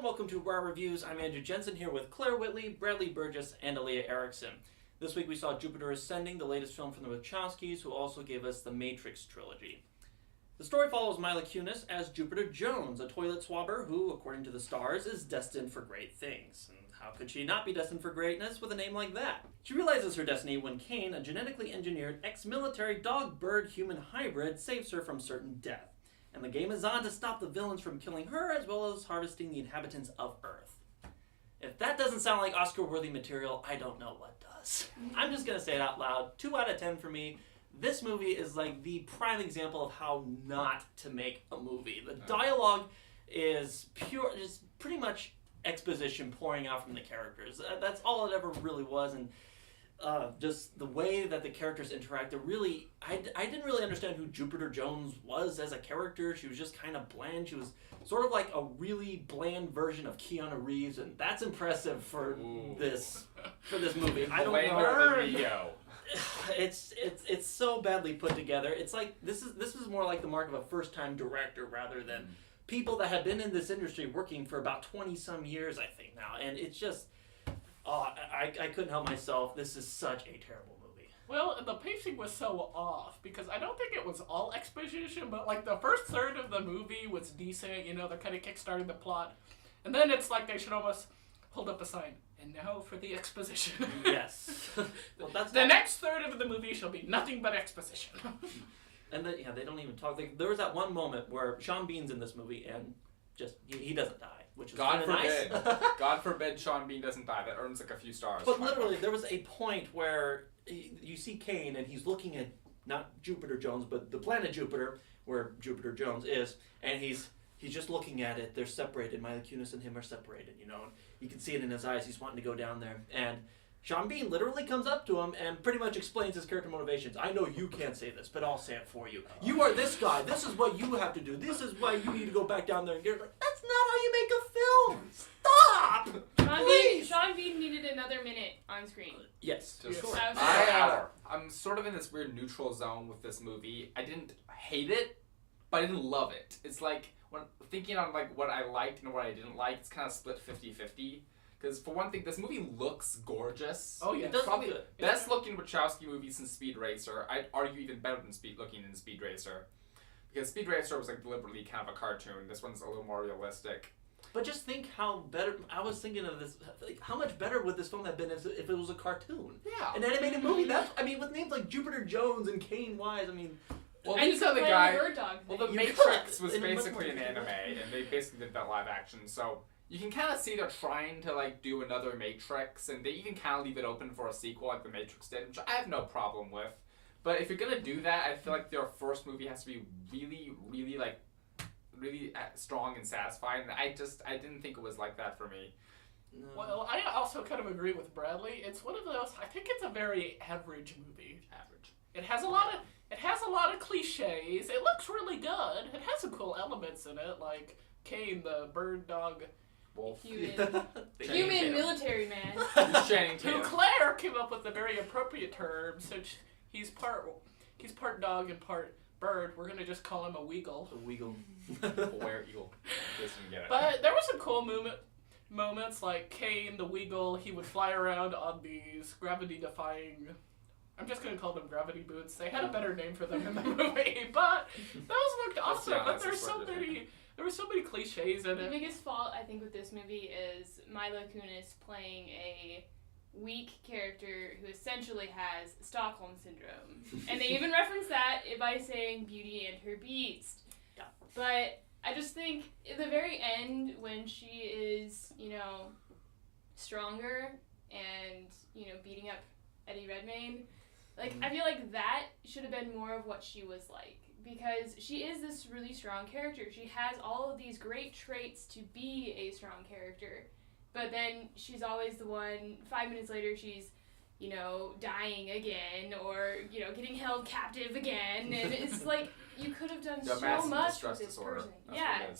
and welcome to Rawr Reviews. I'm Andrew Jenson here with Claire Whitley, Bradley Burgess, and Aleya Ericson. This week we saw Jupiter Ascending, the latest film from the Wachowskis, who also gave us the Matrix trilogy. The story follows Mila Kunis as Jupiter Jones, a toilet swabber who, according to the stars, is destined for great things. And how could she not be destined for greatness with a name like that? She realizes her destiny when Cain, a genetically engineered ex-military dog-bird-human hybrid, saves her from certain death. And the game is on to stop the villains from killing her, as well as harvesting the inhabitants of Earth. If that doesn't sound like Oscar-worthy material, I don't know what does. I'm just gonna say it out loud. 2 out of 10 for me. This movie is like the prime example of how not to make a movie. The dialogue is pure, just pretty much exposition pouring out from the characters. That's all it ever really was, and just the way that the characters interact, I didn't really understand who Jupiter Jones was as a character. She was just kind of bland. She was sort of like a really bland version of Keanu Reeves, and that's impressive for this movie. I don't know. It's so badly put together. It's like this is more like the mark of a first-time director rather than people that have been in this industry working for about 20-some years, I think now, and it's just. I couldn't help myself. This is such a terrible movie. Well, the pacing was so off because I don't think it was all exposition, but like the first third of the movie was decent. You know, they're kind of kickstarting the plot, and then it's like they should almost hold up a sign. And now for the exposition. Yes. Well, that's the next third of the movie shall be nothing but exposition. And then, they don't even talk. There was that one moment where Sean Bean's in this movie and just he doesn't die. Which is God forbid. Nice. God forbid Sean Bean doesn't die. That earns like a few stars. But literally, there was a point where you see Cain and he's looking at not Jupiter Jones, but the planet Jupiter, where Jupiter Jones is, and he's just looking at it. They're separated. Mila Kunis and him are separated, and you can see it in his eyes. He's wanting to go down there, and Sean Bean literally comes up to him and pretty much explains his character motivations. I know you can't say this, but I'll say it for you. You are this guy. This is what you have to do. This is why you need to go back down there and get it. Like, that's not how you make a film. Stop! Please! Sean Bean needed another minute on screen. Yes. I'm sort of in this weird neutral zone with this movie. I didn't hate it, but I didn't love it. It's like, when thinking on like what I liked and what I didn't like, it's kind of split 50-50. Because for one thing, this movie looks gorgeous. Oh yeah, it does probably look good. Best looking Wachowski movie since Speed Racer. I'd argue even better than Speed Racer, because Speed Racer was like deliberately kind of a cartoon. This one's a little more realistic. But just think how better. I was thinking of this. Like, how much better would this film have been if it was a cartoon? Yeah, an animated movie. With names like Jupiter Jones and Cain Wise. Well, and these are the guy. Well, the Matrix was basically an anime, and they basically did that live action. So you can kind of see they're trying to like do another Matrix, and they even kind of leave it open for a sequel like the Matrix did, which I have no problem with. But if you're gonna do that, I feel like their first movie has to be really, really really strong and satisfying. And I didn't think it was like that for me. No. Well, I also kind of agree with Bradley. It's one of those. I think it's a very average movie. Average. It has a lot of cliches. It looks really good. It has some cool elements in it, like Cain, the bird dog. Wolf. Human military man. Who Claire came up with the very appropriate term, since he's part dog and part bird. We're gonna just call him a Weagle. A Weagle. Where eagle. Doesn't get it. But there was some cool moments like Cain, the Weagle. He would fly around on these gravity-defying. I'm just gonna call them gravity boots. They had a better name for them in the movie, but those looked awesome. But there were so many cliches in The it. biggest fault, I think, with this movie is Mila Kunis playing a weak character who essentially has Stockholm Syndrome. And they even reference that by saying Beauty and her Beast. Yeah. But I just think at the very end, when she is, stronger and, beating up Eddie Redmayne, I feel like that should have been more of what she was like. Because she is this really strong character. She has all of these great traits to be a strong character. But then she's always the one, 5 minutes later she's, dying again or, getting held captive again. And it's like, you could have done so much with this person. Yeah.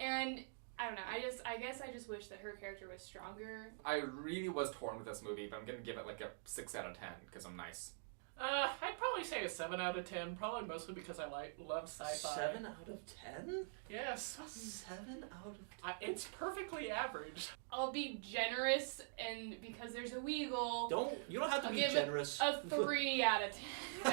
And I don't know, I guess I just wish that her character was stronger. I really was torn with this movie, but I'm going to give it like a 6 out of 10 because I'm nice. I'd probably say a 7 out of 10, probably mostly because I love sci-fi. 7 out of 10? Yes. 7 out of 10? It's perfectly average. I'll be generous, and because there's a Weagle, You don't have to I'll be give it generous. a 3 out of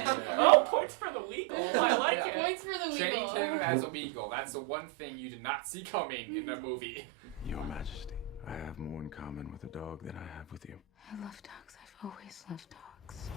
10. Oh, points for the Weagle. I like Yeah. it. Points for the Channing Weagle. Tatum as a Weagle. That's the one thing you did not see coming in the movie. Your Majesty, I have more in common with a dog than I have with you. I love dogs. I've always loved dogs.